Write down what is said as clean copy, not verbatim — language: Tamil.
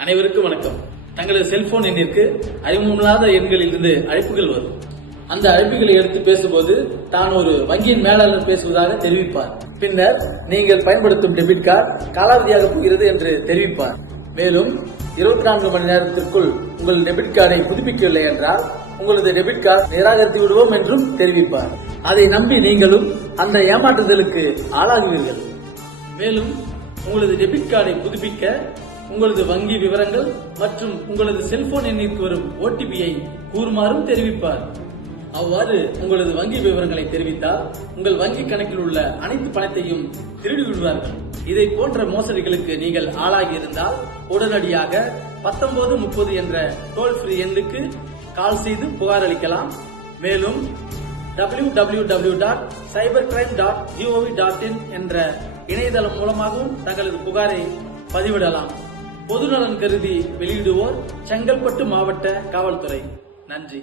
அனைவருக்கும் வணக்கம். தங்களது செல்போன் எண்ணிற்கு அறிமுகமில்லாத எண்களிலிருந்து அழைப்புகள் வரும். அந்த அழைப்புகளை எடுத்து பேசும்போது தான் ஒரு வங்கியின் மேலாளர் பேசுவதாக தெரிவிப்பார். பின்னர் நீங்கள் பயன்படுத்தும் டெபிட் கார்டு காலாவதியாக போகிறது என்று தெரிவிப்பார். மேலும் 24 மணி நேரத்திற்குள் உங்கள் டெபிட் கார்டை புதுப்பிக்கவில்லை என்றால் உங்களது டெபிட் கார்டு நிராகரித்து விடுவோம் என்றும் தெரிவிப்பார். அதை நம்பி நீங்களும் அந்த ஏமாற்றுதலுக்கு ஆளாகுவீர்கள். மேலும் உங்களது டெபிட் கார்டை புதுப்பிக்க உங்களது வங்கி விவரங்கள் மற்றும் உங்களது செல்போன் எண்ணிற்கு வரும் ஓடிபியை கூறுமாறும் தெரிவிப்பார். அவ்வாறு உங்களது வங்கி விவரங்களை தெரிவித்தால் உங்கள் வங்கி கணக்கில் உள்ள அனைத்து பணத்தையும் திருடி விடுவார்கள். இதை போன்ற மோசடிகளுக்கு நீங்கள் ஆளாகி இருந்தால் உடனடியாக 1930 என்ற டோல் ஃப்ரீ எண்ணுக்கு கால் செய்து புகார் அளிக்கலாம். மேலும் www.cybercrime.gov.in என்ற இணையதளம் மூலமாகவும் தங்களது புகாரை பதிவிடலாம். பொதுநலன் கருதி வெளியிடுவோர் செங்கல்பட்டு மாவட்ட காவல்துறை. நன்றி.